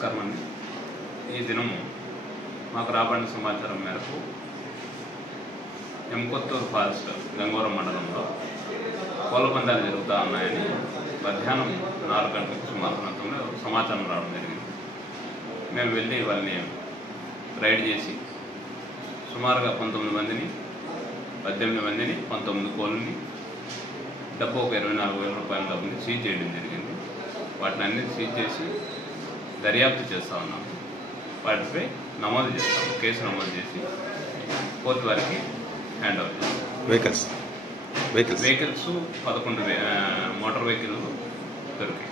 నమస్కారం అండి. ఈ దినము మాకు రాబడిన సమాచారం మేరకు ఎంకొత్తూరు ఫారెస్ట్ గంగవరం మండలంలో కోళ్ళ పందాలు జరుగుతూ ఉన్నాయని మధ్యాహ్నం 4 గంటలకు సుమారు ప్రాంతంలో సమాచారం రావడం జరిగింది. మేము వెళ్ళి వాళ్ళని రైడ్ చేసి సుమారుగా 19 మందిని 18 మందిని 19 కోళ్ళని డబ్బు ఒక 24,000 రూపాయల డబ్బుని సీజ్ చేయడం జరిగింది. వాటిని అన్ని సీజ్ చేసి దర్యాప్తు చేస్తూ ఉన్నాము. వాటిపై నమోదు చేస్తాము, కేసు నమోదు చేసి కోర్టు వారికి హ్యాండ్ ఓవర్ చేస్తాం. వెహికల్స్ 11 మోటార్ వెహికల్ దొరికాయి.